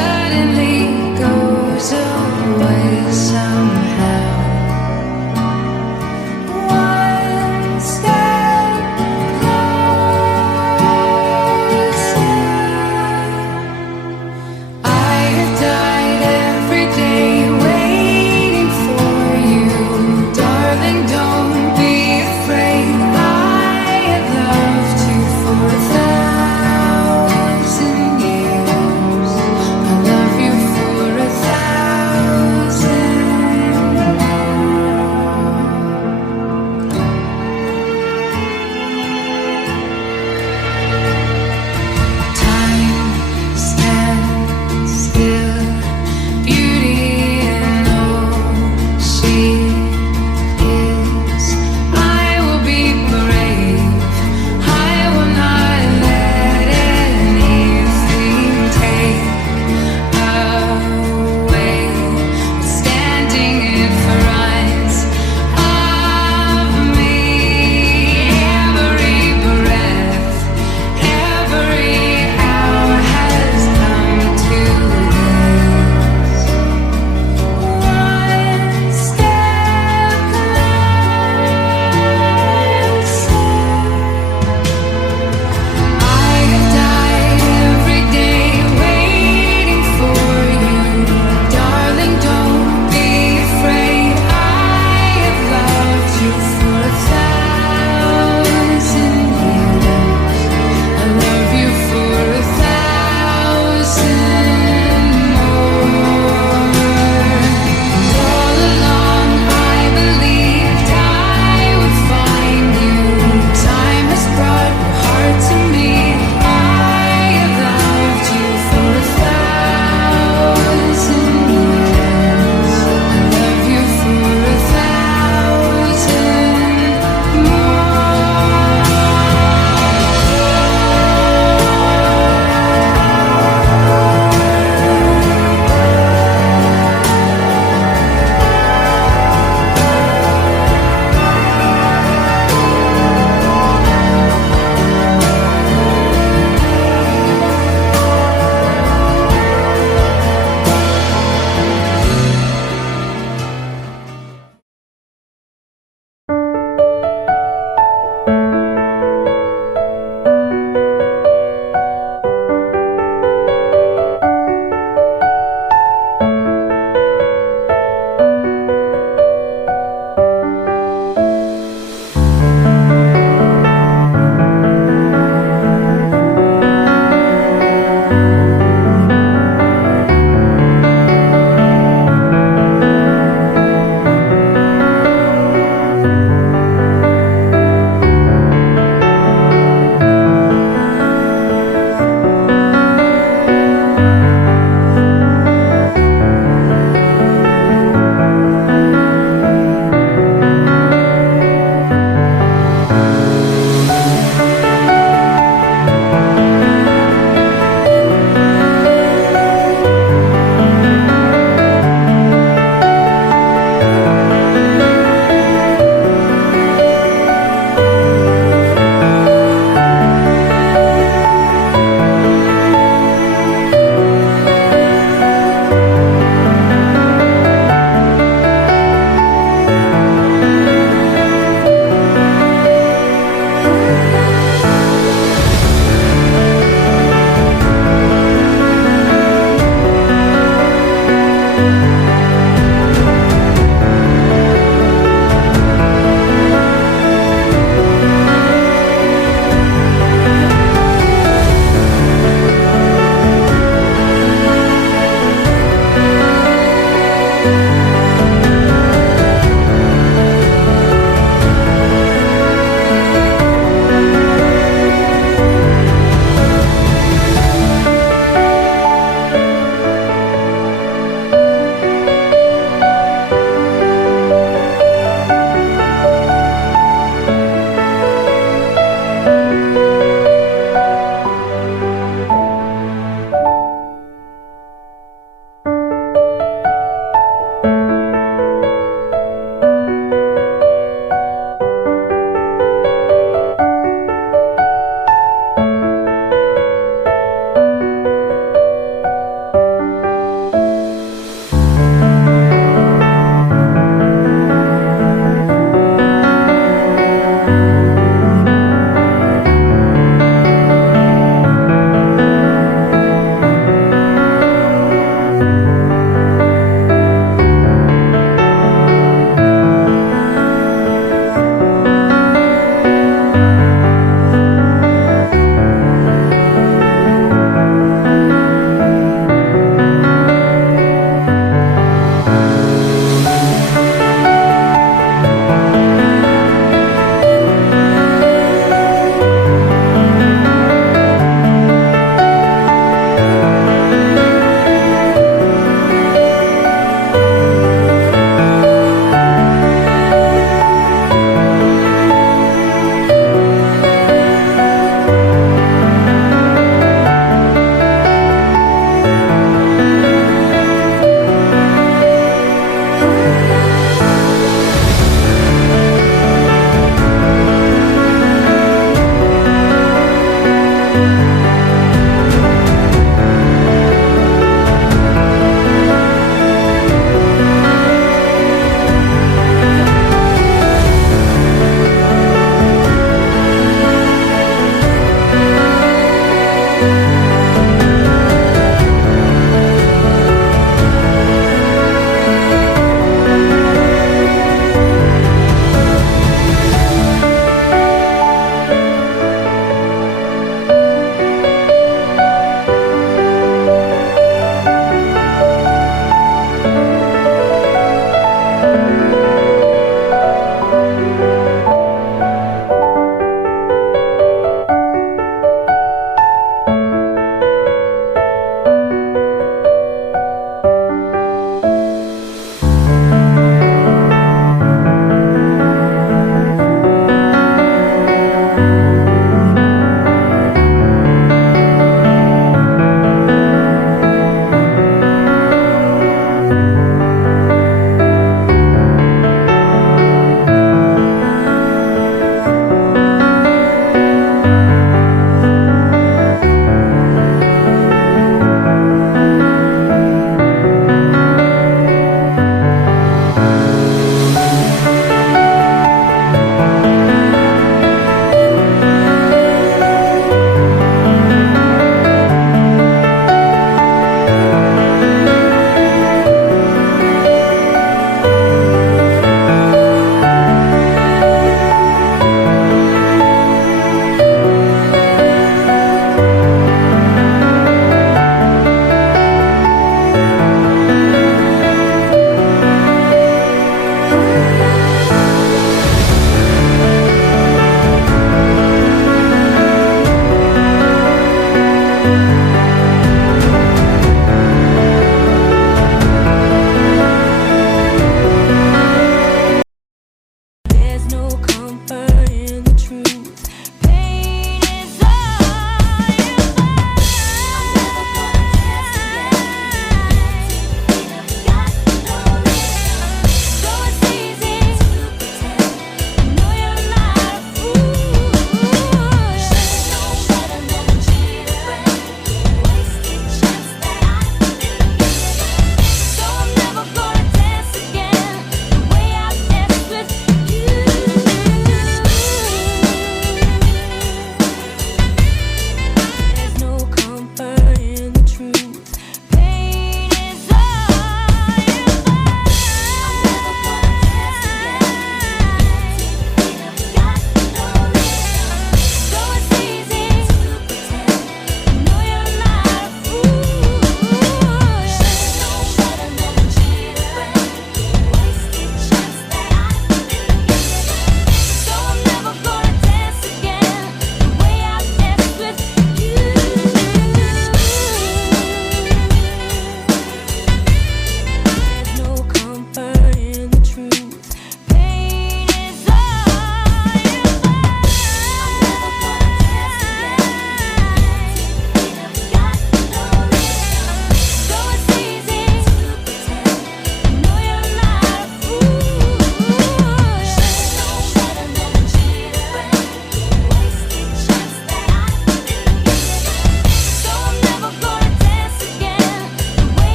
suddenly goes away somehow. One step closer. I have died every day waiting for you, darling. Don't be afraid. I have loved you for 1,000 years. I love you for 1,000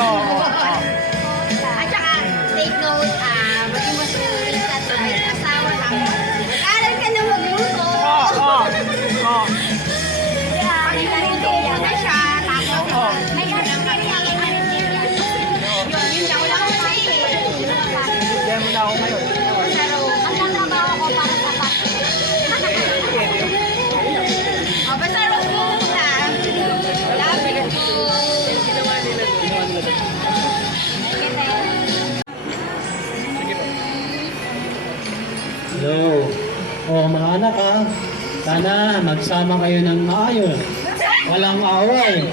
At saka, take note, maging masulit at may asawa ka. Mag-aral ka na magluto. Pag-ilarito mo na siya, tapos, may karinderya. Yun lang, wala akong pake. Kaya mo na ako ngayon. Pero, ang tatrabaho ko para sa pake. O, basta wag mo muna. Love you. Hello. Oh, mga anak ha. Sana magsama kayo ng maayos. Walang away.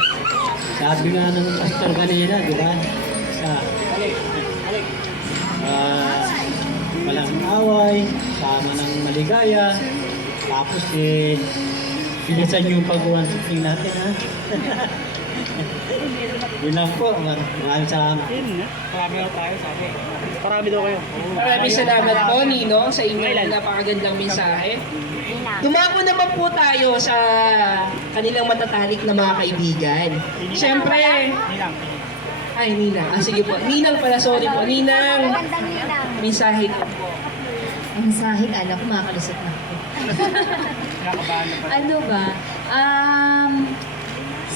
Sabi nga ng pastor kanina, di ba? Walang away, sama ng maligaya. Tapos bilisan yung pag-116 natin ha. Yun lang po, maraming salamat. Marami daw tayo, sabi. Marami daw kayo. Maraming salamat po, Ninong, sa inyong napakagandang mensahe. Dumako naman po tayo sa kanilang matatalik na mga kaibigan. Siyempre, Ninang. ay Ninang, sige po. Ninang pala, sorry po. Ninang, Magandang ninang. mensahe ko po. Ang sahig, anak, makakalusot na ako. Kinakabahan na ba? Ano ba?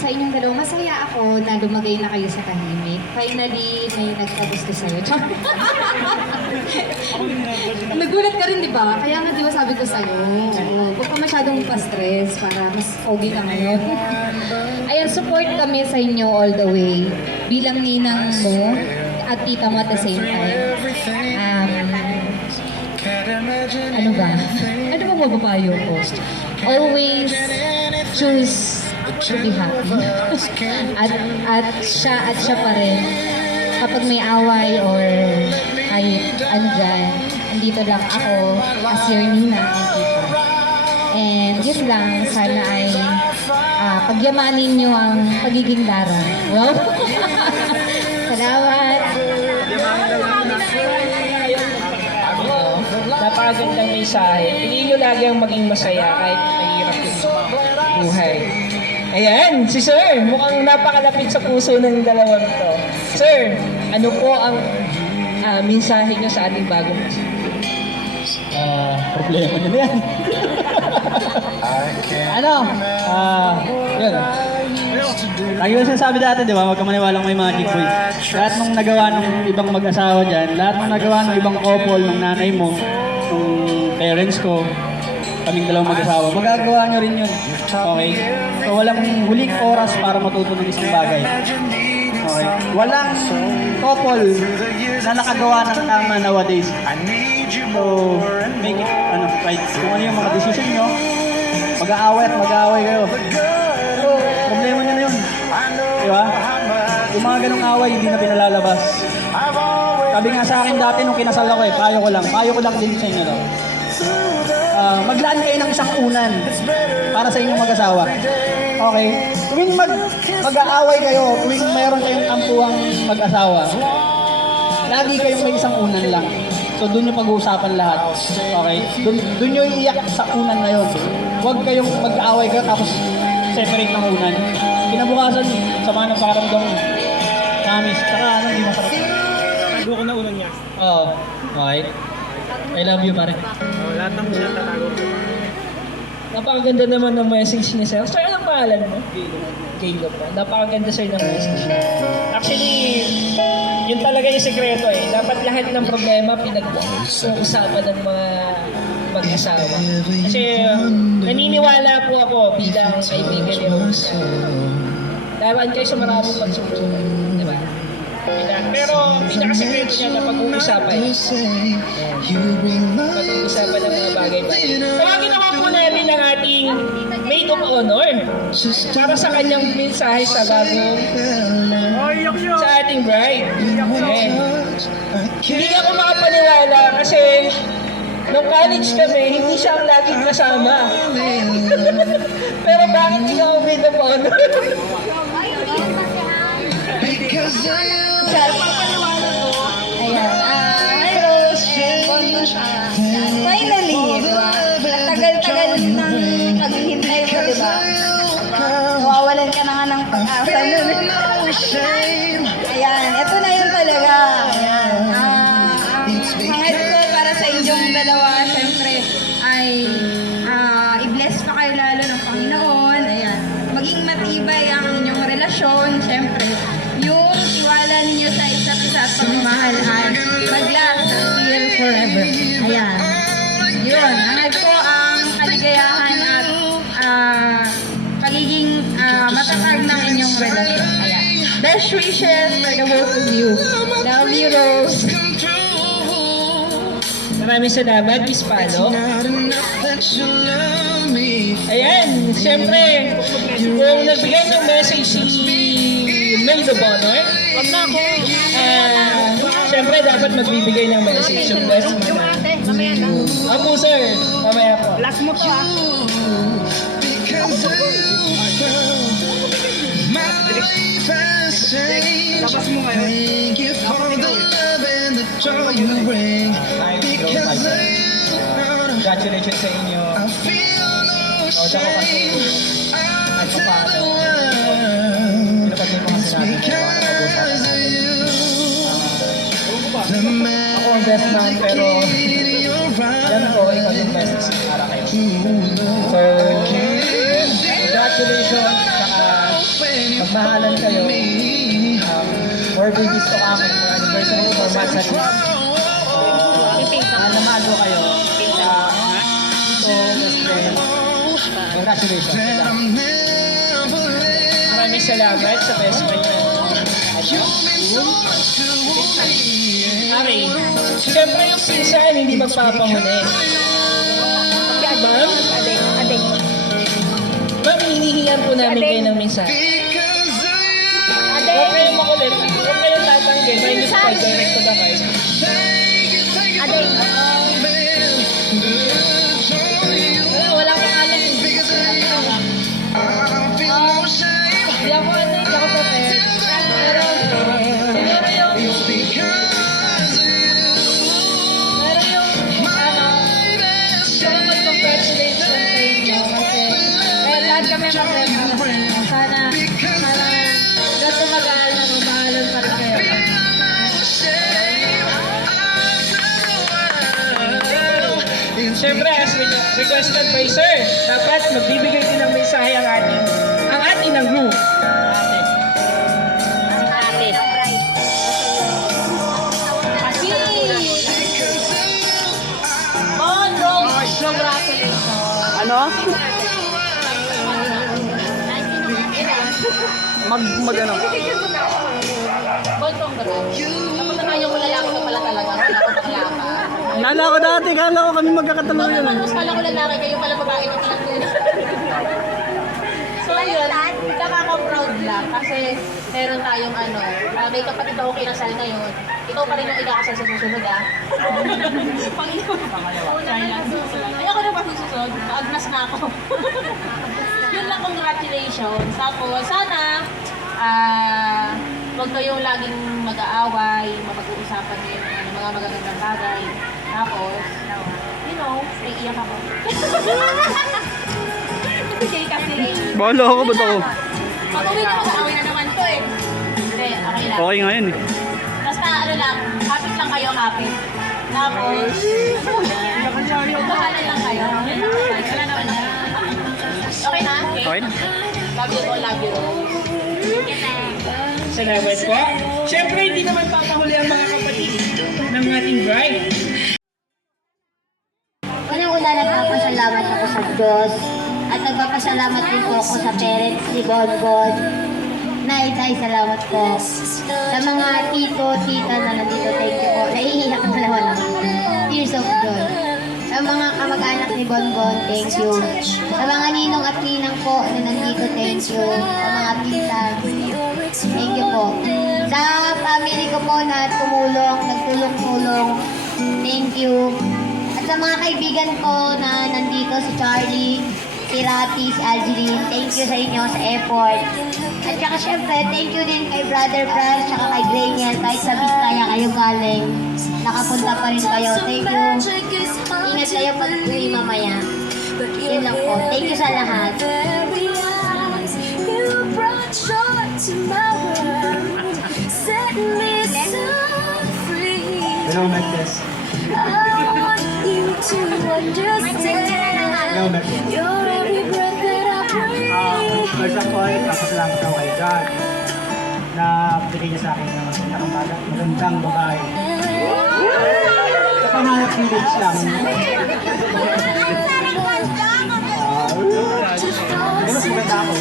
Sa inyong dalawa, masaya ako na lumagay na kayo sa tahimik. Finally, may nagkagusto sa'yo. Char! Ako din Nagulat ka rin, di ba? Kaya nga, di ba sabi ko sa'yo, huwag ka masyadong pa-stress para mas okay ka ngayon. Ayan, support kami sa inyo all the way. Bilang ninang mo at tita mo at the same time. Ano ba? Ano ba mababayo ko? Always choose to be happy. at siya pa rin. Kapag may away or kahit andyan, andito lang ako as your ninang and tita. And yun lang, sana ay pagyamanin nyo ang pagiging Dara. Wow! Salamat! Napakagandang mensahe. Piliin nyo lagi ang maging masaya kahit mahirap yung buhay. Ayan, si Sir, mukhang napakalapit sa puso ng dalawang to. Sir, ano po ang mensahe nyo sa ating bagong Problema nyo na yan. Ano? Yun. Lagi ko sinasabi dati, di ba? Huwag ka maniwalang may magic boy. Lahat ng nagawa ng ibang mag-asawa dyan, lahat ng nagawa ng ibang couple, ng nanay mo, ng parents ko, kaming dalawang mag-asawa, magagawa nyo rin yun. Okay? So walang huling oras para matuto ng isang bagay. Okay? Walang couple na nakagawa ng tama nowadays. So, make it, right. Kung ano yung mga decision nyo, mag-aaway at mag-aaway kayo. So, problema nyo na yun. Di ba? Yung mga ganong away, hindi na pinalalabas. Sabi nga sa akin dati nung kinasal ako payo ko lang din sa inyo daw. Maglaan kayo ng isang unan para sa inyong mag-asawa. Okay? Tuwing mag-aaway kayo, tuwing mayroon kayong tampuang mag-asawa, lagi kayong may isang unan lang. So doon yung pag-uusapan lahat. Okay? Doon yung iiyak sa unan na yun. Huwag kayong mag-aaway kayo tapos separate ng unan. Kinabukasan, sama ng pakaramdam. Kamis. Saka hindi masarap. Tago ko na unan niya. Oo. Okay. I love you, pare. Lahat ng unan tatago ko. Napakaganda naman ng message ni Sir. Sir, anong pangalan mo? Caleb po. Napakaganda, Sir, ng message. Actually, yun talaga yung sekreto eh. Dapat lahat ng problema pinag-uusapan ng mga mag-asawa. Kasi naniniwala po ako bilang kaibigan niyo. Dapat kayo sa maraming pagsusunod. Diba? Pero pinakasekreto niya na pag-uusapan. Pag-uusapan ng mga bagay-bagay. Tawagin naman po natin ang ating maid of honor para sa kanyang mensahe sa bagong sa ating bride. Okay. Hindi ako makapaniwala kasi nung college kami, hindi siya ang laging kasama. Pero bakit hindi ako maid of honor? Finally, di ba? Tagal-tagal ng paghihintay mo, di ba? Nawawalan ka na nga ng pag-asa nun. Ayan. isa't isa at pagmamahal ay mag-last and live forever. Ayan. Yun. Hangad ko ang kaligayahan at pagiging matatag ng inyong relasyon. Ayan. Best wishes for the both of you. Love you, Rose. Maraming salamat, Miss Palo. Ayan, siyempre, kung nagbigay ng message si Maid of Honor, wag na ako. Siyempre, dapat magbibigay ng message yung best man. Mamaya na. Apo, sir. Mamaya po. Last mo to ah. Labas mo ngayon. Congratulations sa inyo. Oda ko kasi nagpapalo. Pinapag yung mga sinabi ko para mag-usapan natin. Ako ang best man pero yan po, ikaw yung best para kayo. So, congratulations. Saka magmahalan kayo. More babies to kami. More anniversary, more months at least. Mahal ko kayo. So, best friend. Congratulations. Maraming salamat sa best man niya. Okay. Siyempre yung pinsan, hindi magpapahuli. Ma'am? Ading. Ma'am, hinihingan po namin kayo ng minsan. Huwag kayong makulit. Huwag kayong tatanggil. May gusto kayo direct to the card. Ading. Wala kang alam. Hindi ako prepared. Pero, siguro yung mag-congratulate sa inyo kasi lahat kami mag-congratulate. Sana lahat tumagal na mabahalan pa rin kayo. Siyempre, as requested by Sir, dapat magbibigay din ng mensahe ang ating ng group. Ano? Mag-ano? Bontong ka rin. Tapos naman yung lalaki ka pala talaga. Wala ko bakla ka. Kala ko dati, kala ko kami magkakatuluyan. Tapos kala ko lalaki kayo pala babae ko lang. So yun, nakaka-proud lang kasi meron tayong may kapatid ako kinasal ngayon. Ikaw pa rin yung inakasal sa susunod ah. Ayoko na pa susunod, paagnas na ako. Yun lang, congratulations. Tapos sana, huwag kayong laging mag-aaway, mapag-uusapan kayo ng mga magagandang bagay. Tapos, may iyak ako. Kasi, Bahala ako, ba't ako? pag-uwi na mag-aaway na naman to eh. Hindi, okay lang. Okay nga yun eh. Basta lang, kapit lang kayo, kapit. Tapos, bahala lang kayo. Wala naman na. Okay na? Okay na. Love you all, love you all. Salamat po. Siyempre, hindi naman papahuli ang mga kapatid ng ating bride. Unang-una nagpapasalamat ako sa Diyos at nagpapasalamat din po ako sa parents ni Bonbon. Nay, salamat po. Sa mga tito, tita na nandito, thank you po. Naiiyak na naman ako. Tears of joy. Sa mga kamag-anak ni Bonbon, thank you. Sa mga ninong at ninang po na nandito, thank you. Sa mga pinsan, thank you po. Sa family ko po na tumulong, nagtulong-tulong, thank you. At sa mga kaibigan ko na nandito, si Charlie, si Rati, si Algeline, thank you sa inyo sa effort. At saka syempre, thank you din kay Brother Franz, saka kay Graniel, kahit sa Vizcaya kayo galing, nakapunta pa rin kayo. Thank you. Ingat kayo pag-uwi mamaya. Yun lang po. Thank you sa lahat. Hello, Mertes. Hello, Mertes. First of all, papasalamat ako kay God. na bigay niya sa akin ng magandang babae. Sa pangarap village lang. Mas maganda ako.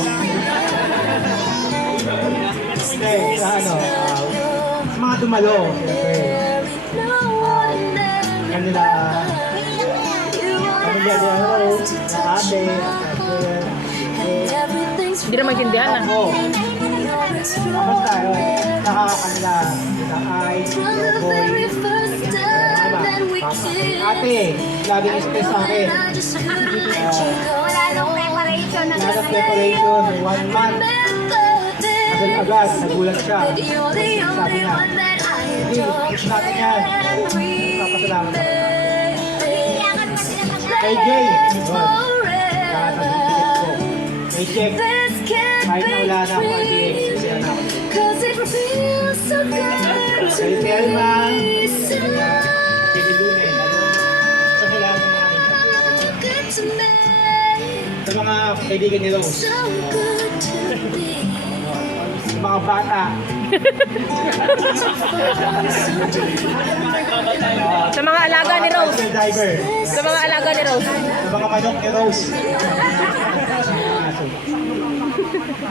Hindi, sa mga dumalo, siyempre. Kanila, pamilya niya, na ate, Hindi na maintindihan na. ako. Basta, saka kanila, ay, boy, ate, laging express sa akin. Wala nung preparation na Lahat ng preparation, 1 month. Kasi agad, nagulat siya. Sabi niya, hindi, gusto natin yan. Papasalamat ako. Kay Jay, lahat ng ticket ko. Kay Jack, kahit na wala na ako, RDX, siya na ako. Kay Telma, kay Lumen, sa kailangan ng mga sa mga kaibigan ni Rose, sa mga bata, Sa mga alaga ni Rose. Master Diver, Sa mga alaga ni Rose. sa mga manok ni Rose.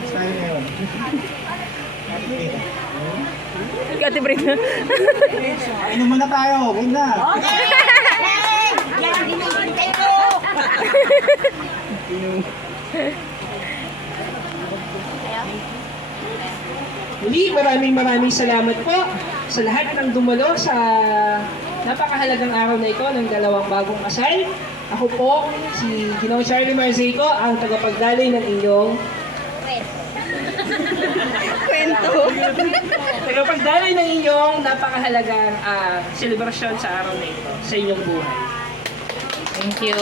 Tayo ngayon. Ate Brenda. Inom muna tayo, huwag na. Muli, maraming salamat po sa lahat ng dumalo sa napakahalagang araw na ito ng dalawang bagong kasal. Ako po, si Ginoong Charlie Marzico, ang tagapagdaloy ng inyong tagapagdaloy ng inyong napakahalagang selebrasyon sa araw na ito, sa inyong buhay. Thank you.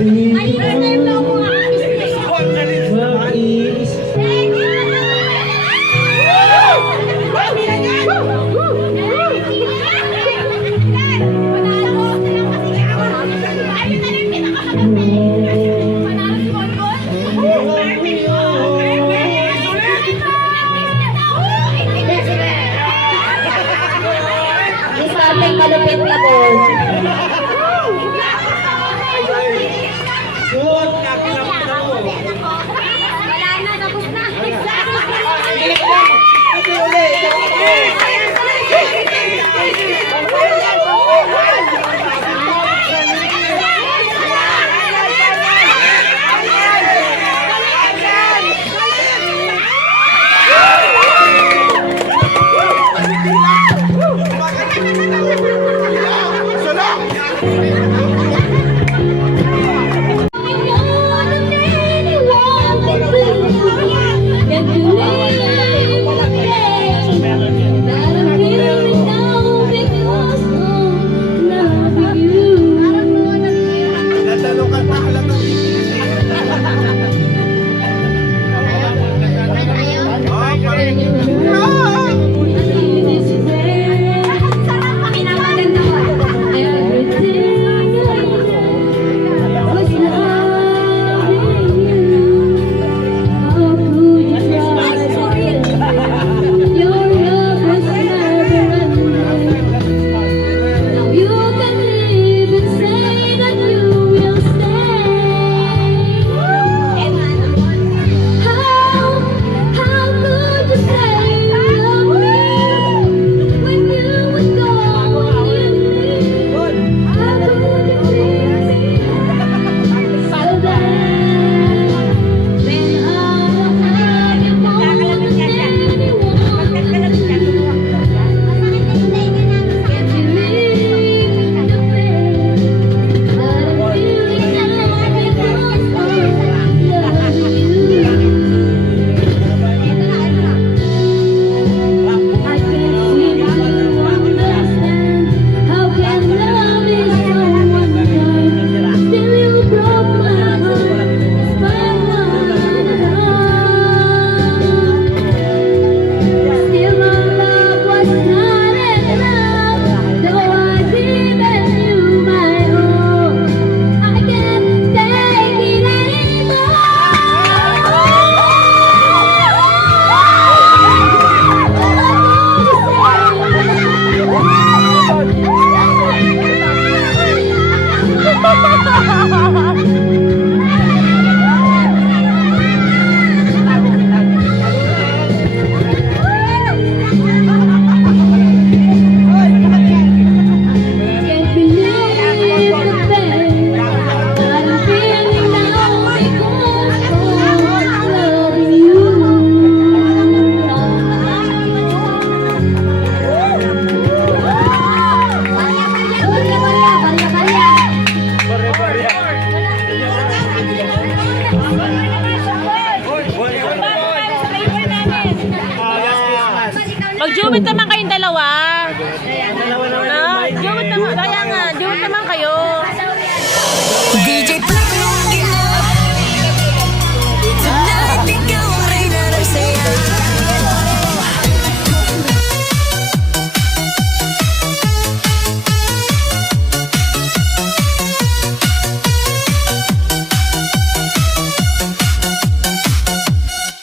Discarding malupit na goal. Wala na, tapos na. Mag-jumit naman kayong dalawa. Jumit naman. Kaya nga, jumit naman kayo. DJ play long enough. Tonight ikaw ang reyna ng saya.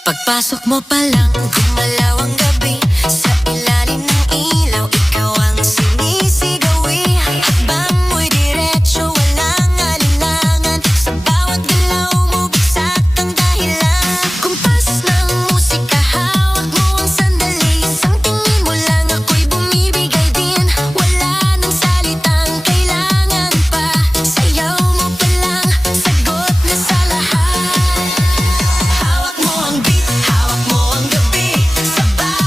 Pagpasok mo pa lang, gumalaw ang gabi. Sa ilalim ng ilaw, ikaw ang sinisigawi. Habang mo'y diretso, walang alinlangan. Sa bawat galaw mo, bagsak ang dahilan. Kumpas ng musika, hawak mo ang sandali. Isang tingin mo lang, ako'y bumibigay din. Wala nang salitang kailangan pa. Sayaw mo pa lang, sagot na sa lahat. Hawak mo ang beat, hawak mo ang gabi. Sa bawat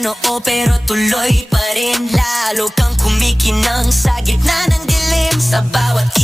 na noo pero tuloy pa rin. Lalo kang kumikinang sa gitna ng dilim. Sa bawat